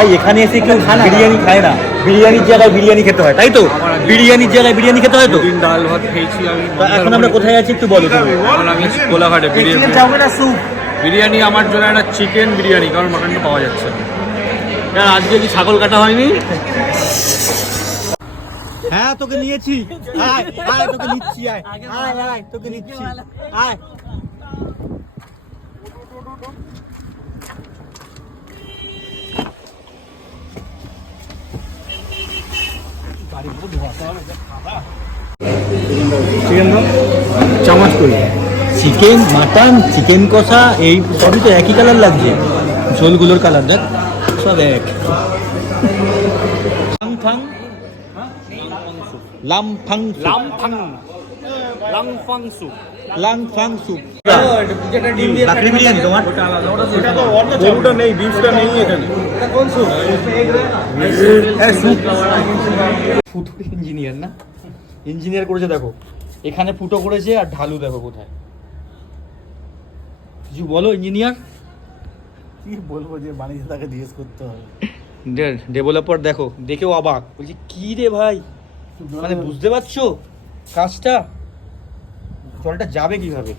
ভাই এখানে এসে কেউ বিরিয়ানি খায় না। বিরিয়ানির জায়গায় বিরিয়ানি খেতে হয় তাই তো? বিরিয়ানির জায়গায় বিরিয়ানি খেতে হয় তো? ডাল ভাত খেয়েছি আমি এখন আমরা কোথায় আছি একটু বলো আমি কোলাঘাটে বিরিয়ানি বিরিয়ানি আমার জন্য একটা চিকেন বিরিয়ানি কারণ মাটনটা পাওয়া যাচ্ছে না। আজকে কি ছাগল কাটা হয়নি? হ্যাঁ তোকে নিয়েছি। আয় আয় তোকে নিচ্ছি আয়। আয় আয় তোকে নিচ্ছি। আয়। চিকেন চামচ করি। চিকেন মাটন চিকেন কষা এই সবই তো একই কালার লাগছে। ঝোলগুলোর কালার দেখ। সব এক। লামফাং। লাংফাং সুপ বিরিয়ানি তোমার? নেই? বিফটা নেই এখানে। ফুটো ইঞ্জিনিয়ার না? ইঞ্জিনিয়ার করেছে দেখো। এখানে ফুটো করেছে আর ঢালু দেখো কোথায়। কিছু বলো ইঞ্জিনিয়ার? কি বলব যে বাণিজ্য তাকে জিজ্ঞেস করতে হবে। ডেভেলপার দেখো দেখেও অবাক। বলছি কি রে ভাই? মানে বুঝতে পারছ কাজটা? জলটা যাবে কীভাবে?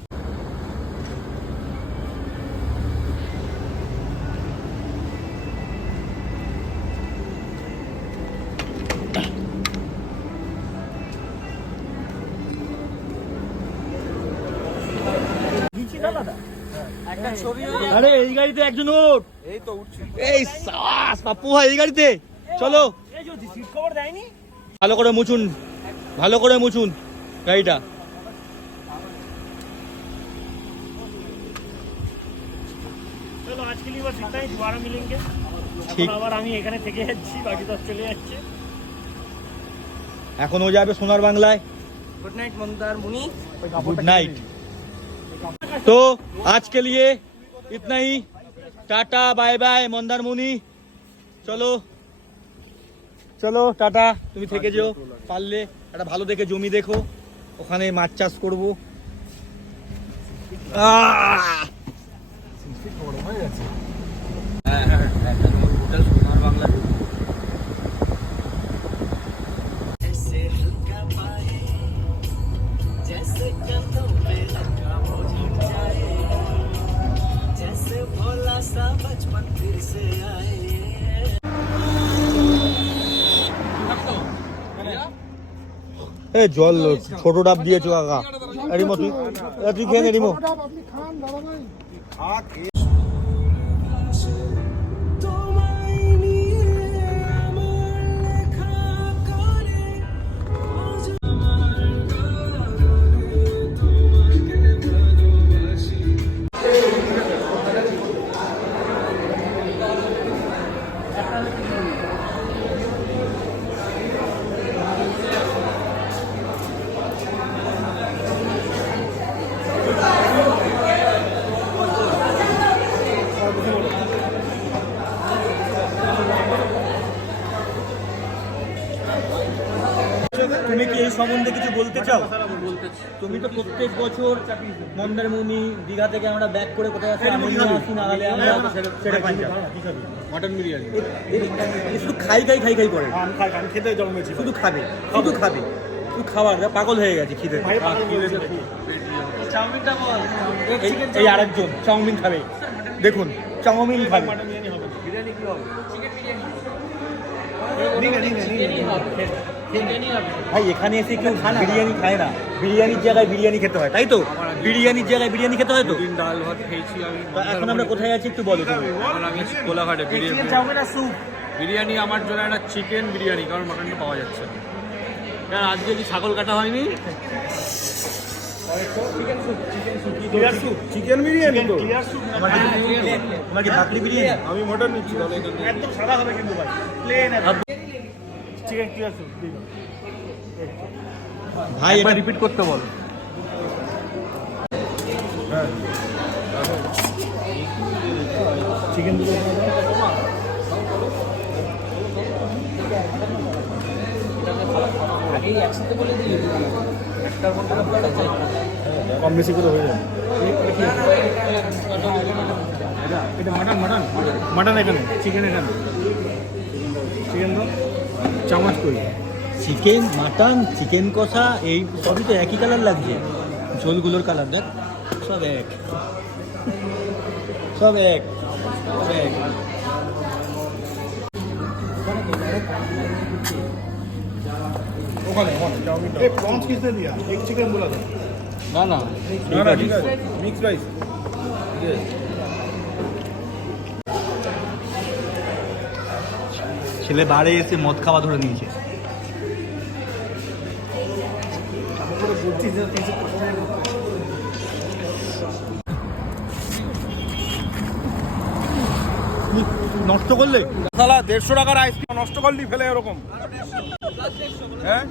হ্যাঁ। আরে এই গাড়িতে একজন এই তো উঠছে এই সাস এই গাড়িতে। চলো। ভালো করে মুছুন। ভালো করে মুছুন গাড়িটা। আবার আমি এখানে থেকে যাচ্ছি বাকি চলে যাচ্ছে। এখন ও যাবে সোনার বাংলায়। গুড নাইট মন্দার মুনি। গুড নাইট तो आज के लिए इतना ही টাটা বাই বাই মন্দারমণি চলো চলো টাটা তুমি থেকে যেও পারলে একটা ভালো দেখে জমি দেখো ওখানে মাছ চাষ করবো আহ! এ জল ছোট ডাব দিয়েছ কাকা। রিমো তুই এ তুই খেয়ে নে রিমো সম্বন্ধে কিছু বলতে চাও? তুমি তো প্রত্যেক বছর মন্দারমণি দীঘা থেকে আমরা ব্যাক করে কোথায় আসি? আমি আসি নাগালে আমরা ছেড়ে পাঞ্জাব মাটন বিরিয়ানি শুধু খাই খাই খাই খাই করে। আমি খাই আমি খেতে জন্মেছি। শুধু খাবে শুধু খাবে। শুধু খাবার পাগল হয়ে গেছে খিদে। চাউমিনটা বল। এই- এই আরেকজন চাউমিন খাবে। দেখুন চাউমিন খাবে। ভাই এখানে এসে কেউ বিরিয়ানি খায় না। বিরিয়ানির জায়গায় বিরিয়ানি খেতে হয় তাই তো? বিরিয়ানির জায়গায় বিরিয়ানি খেতে হয় তো? ডাল ভাত খেয়েছি আমি। এখন আমরা কোথায় আছি একটু বলো তুমি। এখন আমি কোলাঘাটে বিরিয়ানি। চাউমিন আর স্যুপ বিরিয়ানি আমার জন্য একটা চিকেন বিরিয়ানি কারণ মাটনটা পাওয়া যাচ্ছে। না আজকে কি ছাগল কাটা হয়নি? চিকেন বিরিয়ানি তো? আমার কি বিরিয়ানি? আমি মটন নিচ্ছি। একদম সাদা হবে কিন্তু ভাই। প্লেন চিকেন ক্লিয়ার স্যুপ ভাই এটা রিপিট করতে বল। চিকেন কম বেশি করে হয়ে যাবে। এটা মাটন মাটন? মাটন এখানে চিকেন এখানে। চিকেন চামচ কই চিকেন মাটন চিকেন কষা এই সবই তো একই কালার লাগছে। ঝোলগুলোর কালার দেখ। সব এক। সব এক। ওখানে ওখানে। চিকেন বলা না না। না ঠিক আছে। মিক্স রাইস ছেলে বাড়ি এসে মদ খাওয়া ধরে নিয়েছে। নষ্ট করলে? সালা দেড়শো টাকার আইসক্রিম নষ্ট করলি, ফেলে এরকম। হ্যাঁ?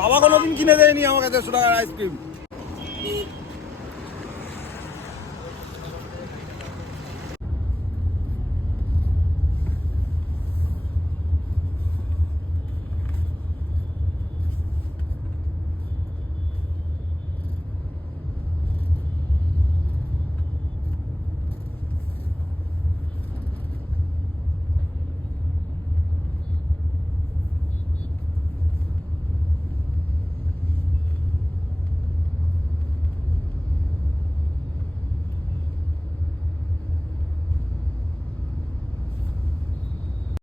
বাবা কোনোদিন কিনে দেয়নি আমাকে দেড়শো টাকার আইসক্রিম